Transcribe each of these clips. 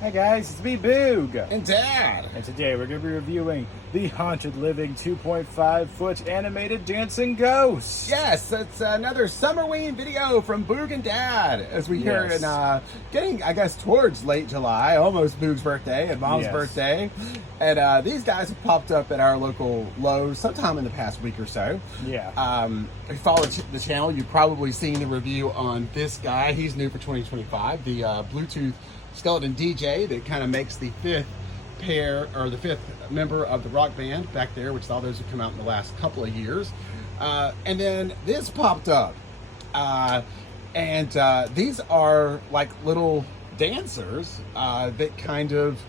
Hi guys, it's me, Boog. And Dad. And today we're going to be reviewing the Haunted Living 2.5-foot animated dancing ghost. Yes, it's another Summerween video from Boog and Dad. As we hear in getting, I guess, towards late July, almost Boog's birthday and Mom's birthday. And these guys have popped up at our local Lowe sometime in the past week or so. Yeah. If you follow the channel, you've probably seen the review on this guy. He's new for 2025, the Bluetooth skeleton DJ that kind of makes the fifth member of the rock band back there, which all those have come out in the last couple of years. And then this popped up, and these are like little dancers that kind of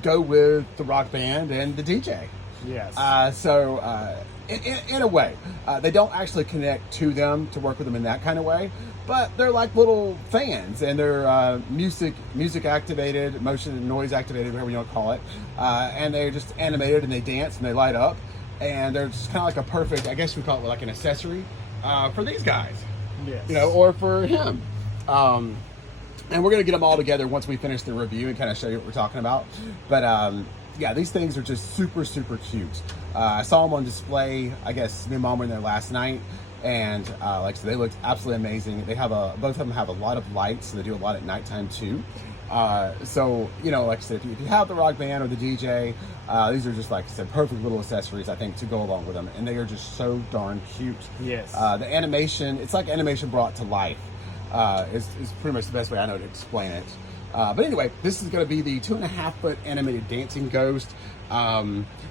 go with the rock band and the DJ. Yes. So in a way, they don't actually connect to them to work with them in that kind of way, but they're like little fans, and they're music activated, motion and noise activated, whatever you want to call it, and they're just animated and they dance and they light up, and they're just kind of like a perfect, I guess we call it like an accessory for these guys. Yes. You know, or for him. And we're going to get them all together once we finish the review and kind of show you what we're talking about. But yeah, these things are just super, super cute. I saw them on display, I guess me and Mom were in there last night, and like I said, they looked absolutely amazing. They have both of them have a lot of lights, so they do a lot at nighttime too. So, you know, like I said, if you have the rock band or the DJ, these are just, like I said, perfect little accessories, I think, to go along with them. And they are just so darn cute. Yes. The animation, it's like animation brought to life. Is pretty much the best way I know to explain it. But anyway, this is going to be the 2.5-foot animated dancing ghost.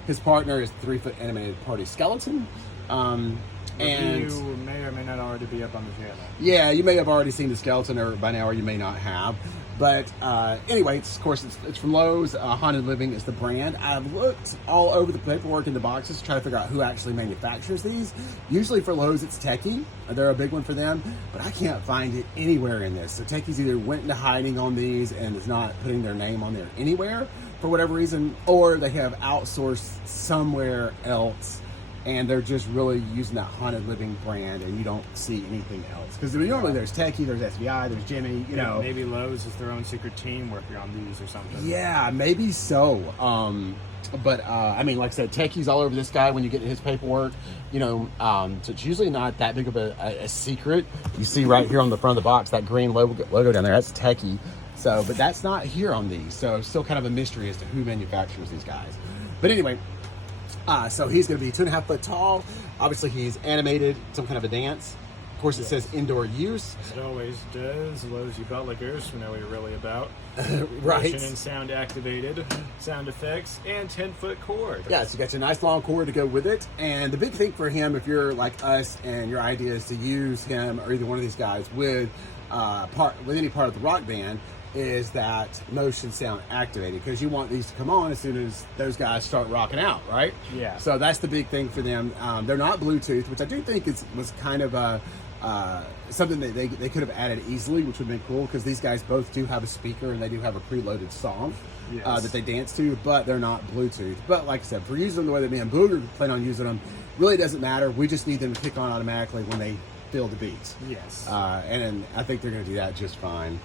His partner is 3-foot animated party skeleton. And you may or may not already be up on the channel. Yeah, you may have already seen the skeleton or by now, or you may not have. But anyway, of course, it's from Lowe's. Haunted Living is the brand. I've looked all over the paperwork in the boxes to try to figure out who actually manufactures these. Usually for Lowe's, it's Techie. They're a big one for them, but I can't find it anywhere in this. So Techie's either went into hiding on these and is not putting their name on there anywhere for whatever reason, or they have outsourced somewhere else, and they're just really using that Haunted Living brand, and you don't see anything else. Because normally there's Techie, there's SBI, there's Jimmy, you know. Maybe Lowe's is their own secret team working on these or something. Yeah, maybe so. But I mean, like I said, Techie's all over this guy when you get his paperwork. You know, so it's usually not that big of a secret. You see right here on the front of the box, that green logo down there, that's Techie. So, but that's not here on these. So it's still kind of a mystery as to who manufactures these guys. But anyway, so he's going to be 2.5 foot tall. Obviously, he's animated, some kind of a dance. Of course, it says indoor use. It always does. Lowe's you bootleggers, we know what you're really about. Right. Motion and sound activated, sound effects, and 10-foot cord. Yeah, so you got your nice long cord to go with it. And the big thing for him, if you're like us and your idea is to use him or either one of these guys with any part of the rock band, is that motion sound activated, because you want these to come on as soon as those guys start rocking out, right? Yeah. So that's the big thing for them. They're not Bluetooth, which I do think was kind of something that they could have added easily, which would have been cool, because these guys both do have a speaker and they do have a preloaded song that they dance to, but they're not Bluetooth. But like I said, for using them the way that me and Booger plan on using them, really doesn't matter. We just need them to kick on automatically when they feel the beats. Yes. And I think they're going to do that just fine.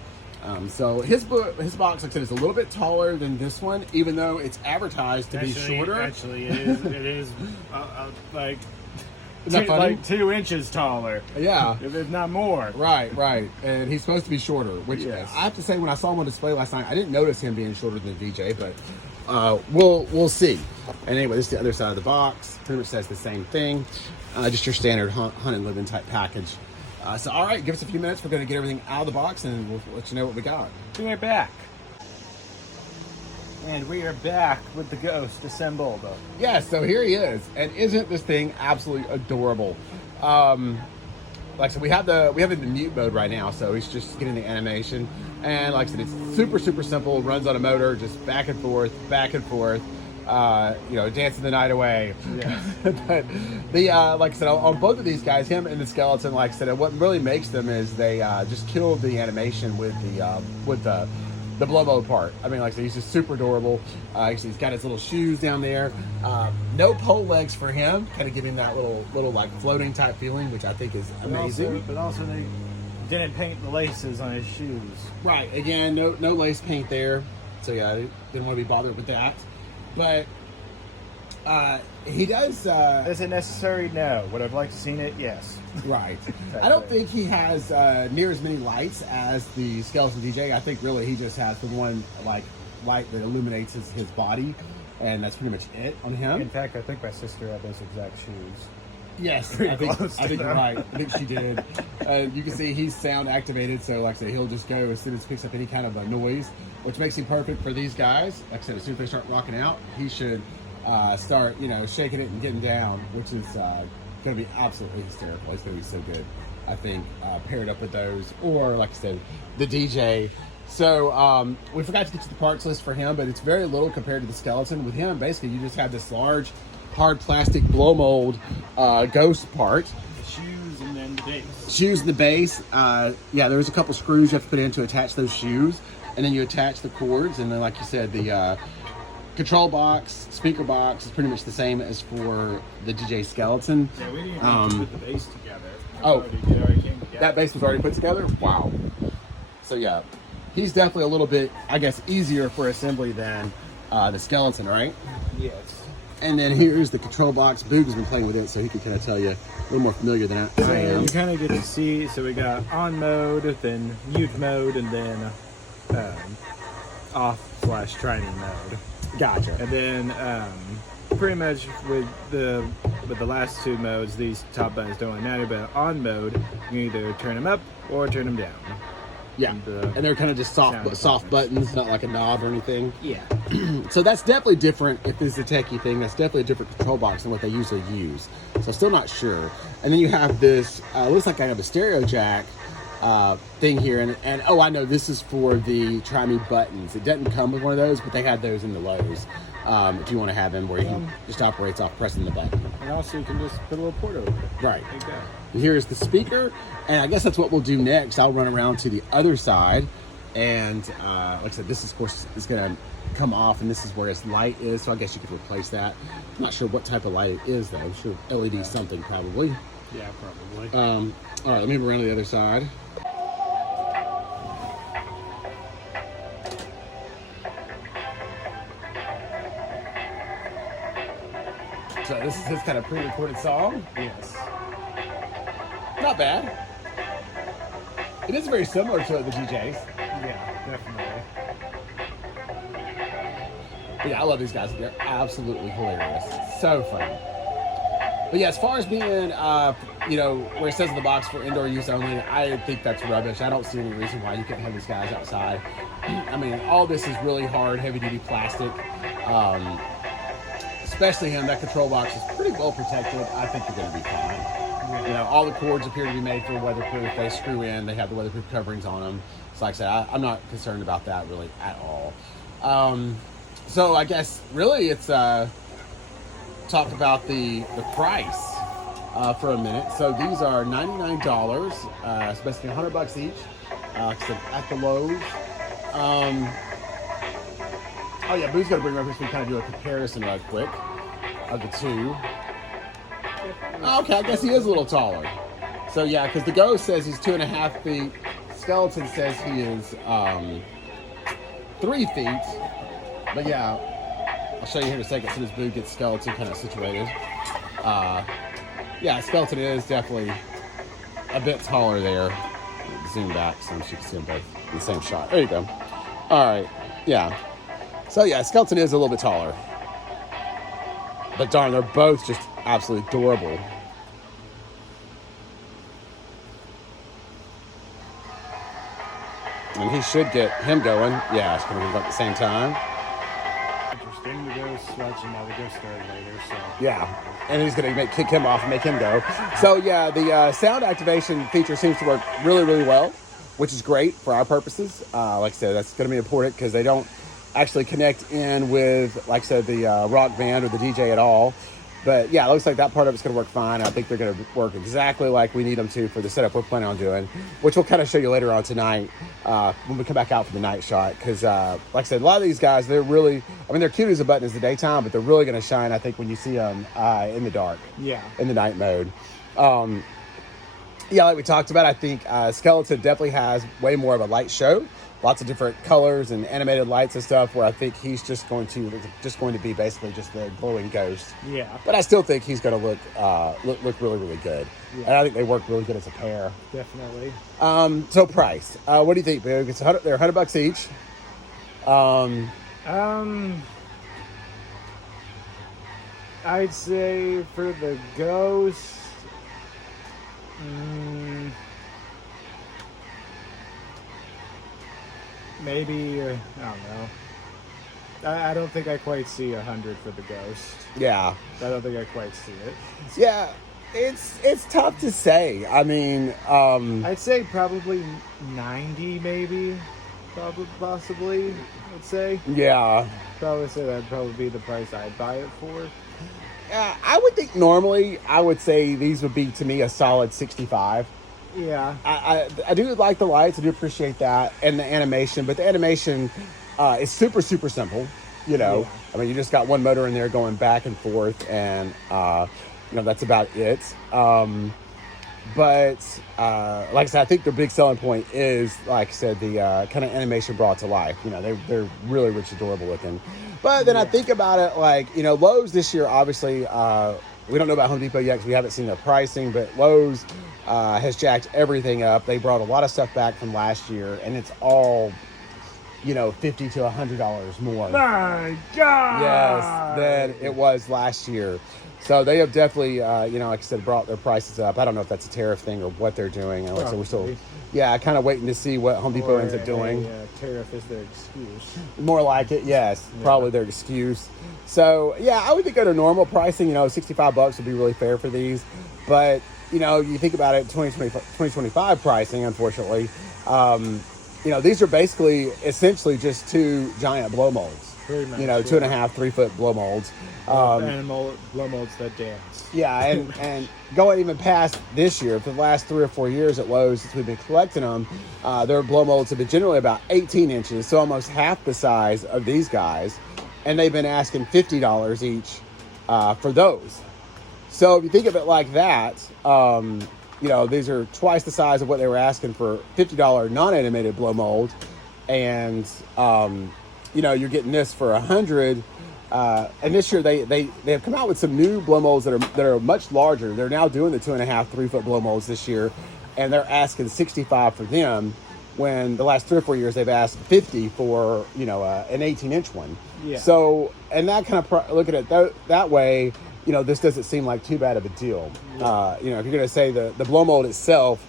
So his box, like I said, is a little bit taller than this one, even though it's advertised to be shorter. Actually, it is like Isn't that funny? like 2 inches taller. Yeah, if not more. right. And he's supposed to be shorter, which I have to say, when I saw him on display last night, I didn't notice him being shorter than the DJ, but we'll see. And anyway, this is the other side of the box. Pretty much says the same thing. Just your standard Haunted Living type package. So, all right, give us a few minutes. We're going to get everything out of the box, and we'll let you know what we got. We are back. And we are back with the ghost assembled. Yeah, so here he is. And isn't this thing absolutely adorable? Like I said, we have it in mute mode right now, so he's just getting the animation. And like I said, it's super, super simple. Runs on a motor, just back and forth, back and forth. You know, dancing the night away. Yeah. But the like I said, on both of these guys, him and the skeleton, like I said, what really makes them is they just killed the animation with the blow part. I mean, like I said, he's just super adorable. He's got his little shoes down there. No pole legs for him, kind of giving that little like floating type feeling, which I think is amazing. But also they Didn't paint the laces on his shoes. Right. Again, no lace paint there. So yeah, I didn't want to be bothered with that. But he does. Is it necessary? No. Would I have liked to seen it? Yes. Right. I don't think he has near as many lights as the Skeleton DJ. I think really he just has the one like light that illuminates his body, and that's pretty much it on him. In fact, I think my sister had those exact shoes. Yes, Pretty I think close to you're them. right. I think she did. You can see he's sound activated, so like I said, he'll just go as soon as he picks up any kind of a noise, which makes him perfect for these guys. Like I said, as soon as they start rocking out, he should start, shaking it and getting down, which is going to be absolutely hysterical. It's going to be so good, I think, paired up with those, or like I said, the DJ. So we forgot to get to the parts list for him, but it's very little compared to the Skeleton. With him, basically, you just have this large, hard plastic blow mold ghost part. The shoes and then the base. Shoes in the base. There's a couple screws you have to put in to attach those shoes, and then you attach the cords, and then like you said, the control box, speaker box is pretty much the same as for the DJ Skeleton. Yeah, we didn't even put the base together. Oh. It already came together. That base was already put together? Wow. So yeah, he's definitely a little bit, I guess, easier for assembly than the Skeleton, right? Yes. And then here's the control box. Boog has been playing with it, so he can kind of tell you a little more familiar than I So am. you kind of get to see, so we got on mode, then mute mode, and then off/training mode. Gotcha. And then pretty much with the last two modes, these top buttons don't really matter, but on mode, you can either turn them up or turn them down. Yeah, and they're kind of just soft buttons, not like a knob or anything. Yeah. So that's definitely different. If this is a techie thing, that's definitely a different control box than what they usually use. So still not sure. And then you have this, looks like I have a stereo jack thing here. And oh, I know this is for the Try Me buttons. It doesn't come with one of those, but they have those in the Lowe's. If you want to have them where he just operates off pressing the button. And also you can just put a little port over it. Right. Like that. Here's the speaker, and I guess that's what we'll do next. I'll run around to the other side, and like I said, this is, of course is going to come off, and this is where his light is, so I guess you could replace that. I'm not sure what type of light it is, though. I'm sure LED something, probably. Yeah, probably. All right, let me move around to the other side. So this is his kind of pre-recorded song. Yes. Not bad. It is very similar to the DJs. Yeah, definitely. But yeah, I love these guys. They're absolutely hilarious. So funny. But yeah, as far as being, where it says in the box for indoor use only, I think that's rubbish. I don't see any reason why you couldn't have these guys outside. I mean, all this is really hard, heavy-duty plastic. Especially him, that control box is pretty well protected. I think you're going to be fine. Yeah. All the cords appear to be made for weatherproof. They screw in. They have the weatherproof coverings on them. So like I said, I'm not concerned about that really at all. So I guess really it's talk about the price for a minute. So these are $99. It's basically $100 each. At the Lowe's. Oh yeah, Boo's gonna bring reference. We kind of do a comparison right quick of the two. Okay, I guess he is a little taller. So yeah, because the Ghost says he's 2.5 feet. Skeleton says he is 3 feet. But yeah, I'll show you here in a second as soon as Boo gets Skeleton kind of situated. Yeah, Skeleton is definitely a bit taller there. Zoom back so you can see them both in the same shot. There you go. All right, yeah. So yeah, Skeleton is a little bit taller. But darn, they're both just absolutely adorable. And he should get him going. Yeah, it's going to be about the same time. Interesting. The Ghost watching now. The Ghost started later, so. Yeah, and he's going to kick him off and make him go. So yeah, the sound activation feature seems to work really, really well, which is great for our purposes. Like I said, that's going to be important because they don't actually connect in with, like I said, the rock band or the DJ at all. But yeah, it looks like that part of it's going to work fine. I think they're going to work exactly like we need them to for the setup we're planning on doing, which we'll kind of show you later on tonight when we come back out for the night shot. Because like I said, a lot of these guys, they're really, I mean, they're cute as a button as the daytime, but they're really going to shine, I think, when you see them in the dark. Yeah. In the night mode. Yeah, like we talked about, I think Skeleton definitely has way more of a light show. Lots of different colors and animated lights and stuff. Where I think he's just going to be basically just the glowing ghost. Yeah. But I still think he's going to look really, really good. Yeah. And I think they work really good as a pair. Definitely. So price. What do you think, Boog? They're $100 each. I'd say for the ghost, maybe, I don't know. I don't think I quite see 100 for the ghost. Yeah. I don't think I quite see it. Yeah. It's tough to say. I mean, I'd say probably 90, maybe. Possibly, I'd say. Yeah. Probably say that'd probably be the price I'd buy it for. Yeah, I would think normally I would say these would be to me a solid 65. Yeah. I do like the lights. I do appreciate that and the animation, but the animation is super, super simple. You know, Yeah. I mean, you just got one motor in there going back and forth, and that's about it. But like I said, I think the big selling point is, like I said, the kind of animation brought to life. You know, they're really rich, adorable looking. But then I think about it like, Lowe's this year, obviously, we don't know about Home Depot yet because we haven't seen their pricing, but Lowe's has jacked everything up. They brought a lot of stuff back from last year, and it's all, $50 to $100 more. My God! Yes, than it was last year. So they have definitely, like I said, brought their prices up. I don't know if that's a tariff thing or what they're doing. And so we're still, kind of waiting to see what Home Depot ends up doing. Tariff is their excuse. More like it, yes. Yeah. Probably their excuse. So, I would think at a normal pricing, $65 would be really fair for these. But, you think about it, 2025 pricing, unfortunately, these are basically essentially just two giant blow molds. Pretty much, 2.5, 3 foot blow molds. Animal blow molds that dance. Yeah, and going even past this year, for the last 3 or 4 years at Lowe's, since we've been collecting them, their blow molds have been generally about 18 inches, so almost half the size of these guys. And they've been asking $50 each for those. So if you think of it like that, these are twice the size of what they were asking for $50 non-animated blow mold. And, you're getting this for $100. And this year they have come out with some new blow molds that are much larger. They're now doing the 2.5, 3 foot blow molds this year, and they're asking $65 for them. When the last 3 or 4 years they've asked $50 for an 18-inch one. Yeah. So, and that kind of look at it that way, this doesn't seem like too bad of a deal. Yeah. If you're going to say the blow mold itself,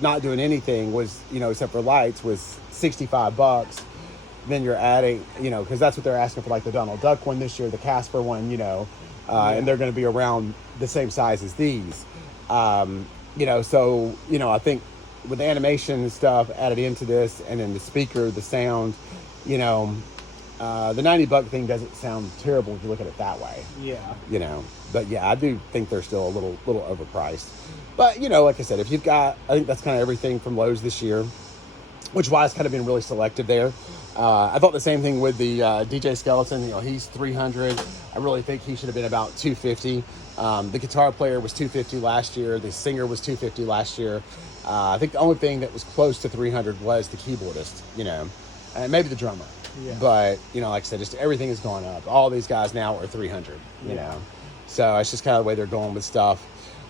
not doing anything was except for lights was $65. Then you're adding, because that's what they're asking for, like the Donald Duck one this year, the Casper one, and they're going to be around the same size as these. So, I think with the animation and stuff added into this, and then the speaker, the sound, the $90 thing doesn't sound terrible if you look at it that way. Yeah. But yeah, I do think they're still a little overpriced. But, like I said, if you've got, I think that's kind of everything from Lowe's this year, which wise kind of been really selective there. I thought the same thing with the DJ Skeleton. He's $300. I really think he should have been about $250. The guitar player was $250 last year. The singer was $250 last year. I think the only thing that was close to $300 was the keyboardist, and maybe the drummer. Yeah. But, like I said, just everything has gone up. All these guys now are $300, you know. So it's just kind of the way they're going with stuff.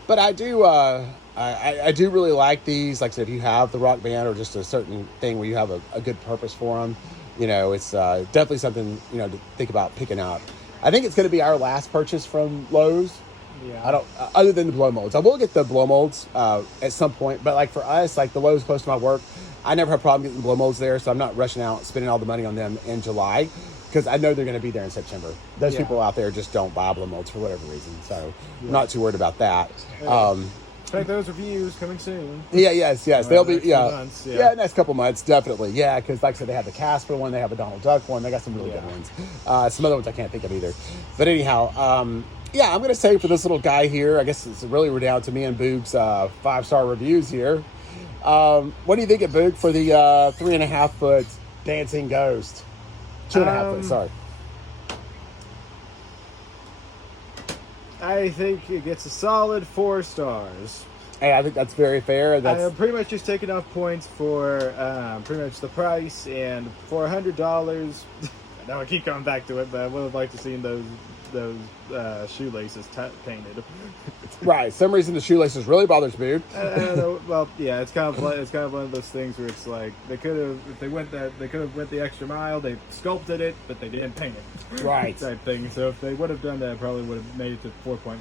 But I do I do really like these. Like I said, if you have the Rock Band or just a certain thing where you have a good purpose for them, it's definitely something, to think about picking up. I think it's going to be our last purchase from Lowe's. Yeah. I don't, other than the blow molds. I will get the blow molds at some point, but like for us, like the Lowe's close to my work, I never have a problem getting blow molds there, so I'm not rushing out spending all the money on them in July because I know they're going to be there in September. Those people out there just don't buy blow molds for whatever reason, so I'm not too worried about that. Check those reviews coming soon. Yes. They'll be months, next couple months, definitely. Yeah, because like I said, they have the Casper one, they have a Donald Duck one, they got some really good ones. Some other ones I can't think of either. But anyhow, I'm going to say for this little guy here, I guess it's really we're down to me and Boog's 5-star reviews here. What do you think of Boog for the 3.5 foot dancing ghost? 2.5 foot, sorry. I think it gets a solid 4 stars. Hey, I think that's very fair. I'm That's pretty much just taking off points for pretty much the price, and for $100. I know I keep coming back to it, but I would have liked to see those shoelaces painted. right. Some reason the shoelaces really bothers me. I don't know. Well, yeah, it's kind of one of those things where it's like they could have, if they went the extra mile. They sculpted it, but they didn't paint it. Right. Type thing. So if they would have done that, probably would have made it to 4.5.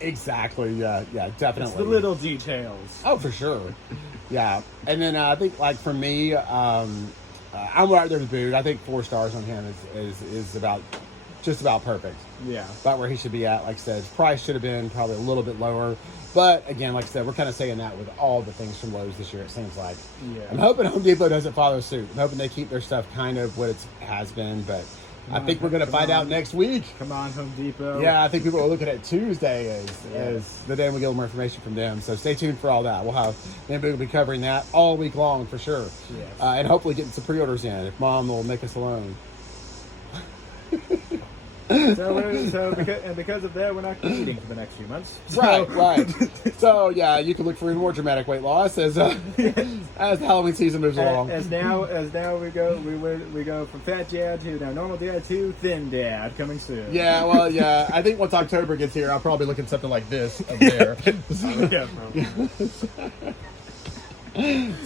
Exactly. Yeah. Definitely. It's the little details. Oh, for sure. Yeah. And then I think, like, for me, I'm right there with Boot. I think 4 stars on him is about just about perfect. Yeah. About where he should be at. Like I said, his price should have been probably a little bit lower. But again, like I said, we're kind of saying that with all the things from Lowe's this year, it seems like. Yeah. I'm hoping Home Depot doesn't follow suit. I'm hoping they keep their stuff kind of what it has been. But I think we're going to find out next week. Come on, Home Depot. Yeah, I think people are looking at Tuesday as the day we get more information from them. So stay tuned for all that. We'll be covering that all week long for sure. Yes. And hopefully getting some pre-orders in if Mom will make us alone. Because of that, we're not eating for the next few months. Right. So yeah, you can look for even more dramatic weight loss as the Halloween season moves along. As now we go from fat dad to now normal dad to thin dad coming soon. Yeah, well, yeah. I think once October gets here, I'll probably look at something like this up there.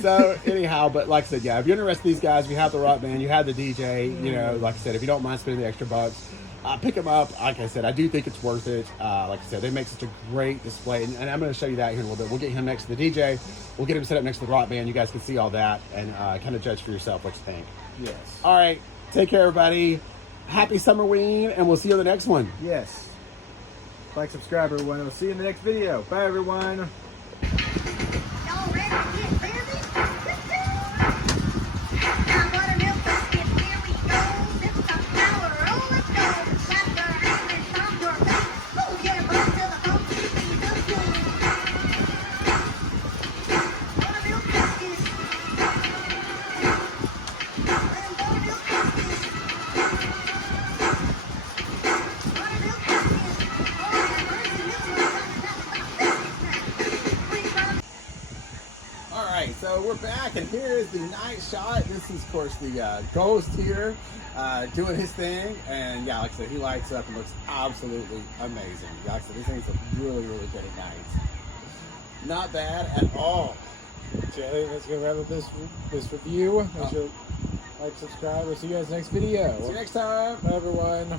So anyhow, but like I said, yeah, if you're interested in these guys, you have the rock band, you have the DJ, you know, like I said, if you don't mind spending the extra bucks, pick them up. Like I said, I do think it's worth it. Like I said, they make such a great display, and I'm going to show you that here in a little bit. We'll get him next to the DJ. We'll get him set up next to the rock band. You guys can see all that and kind of judge for yourself what you think. Yes. All right. Take care, everybody. Happy Summerween, and we'll see you on the next one. Yes. Like, subscribe, everyone. We'll see you in the next video. Bye, everyone. So we're back, and here is the night shot. This is, of course, the ghost here doing his thing. And yeah, like I said, he lights up and looks absolutely amazing. Like I said, these things look really, really good at night. Not bad at all. Okay, that's gonna wrap up this review. Make sure like, subscribe. We'll see you guys next video. See you next time. Bye, everyone.